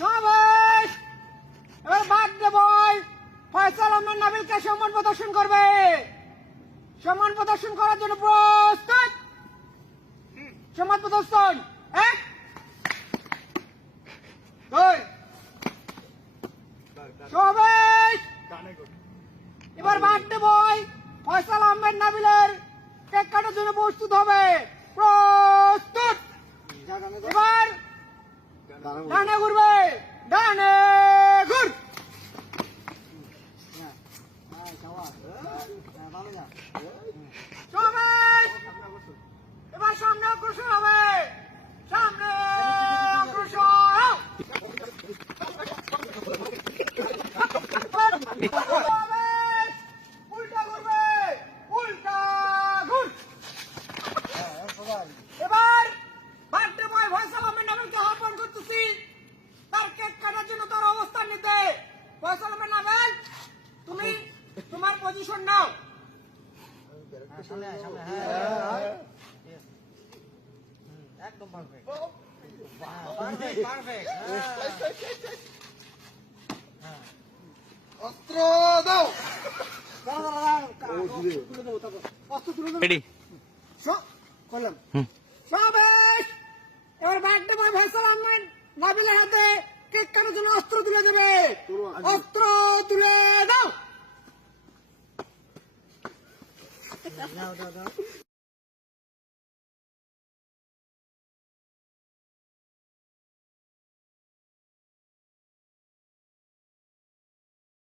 সমাবেশ এবার birthday boy Faisal Ahmed নাবিলকে সম্মান প্রদর্শন করবে। সম্মান প্রদর্শন করার জন্য প্রস্তুত। সম্মান প্রদর্শন 1 2 সমাবেশ এবার বার্থডে বয় ফয়সাল আহমেদ নাবিলের কেক কাটার জন্য প্রস্তুত হবে। প্রস্তুত। এবার ডানে ঘুরবে। ডানে ঘুর। সমাবেশ এবার সামনে অগ্রসর হবে। সামনে অগ্রসর হও। সমাবেশ উল্টা ঘুরবে। উল্টা ঘুর। এবার বার্থডে বয় ফয়সাল আহমেদ নাবিলকে আহ্বান করতেছি তার কেক কাটার জন্য তার অবস্থান নিতে। ফয়সাল আহমেদ নাবিল তুমি তোমার পজিশন নাও। একদম পারফেক্ট। অস্ত্র দাও। অস্ত্র তুলে দাও। রেডি করলাম। সমাবেশ এবার বার্থডে বয় ফয়সাল আহমেদ নাবিলের হাতে কেক কাটার জন্য অস্ত্র তুলে দেবে। অস্ত্র তুলে দাও।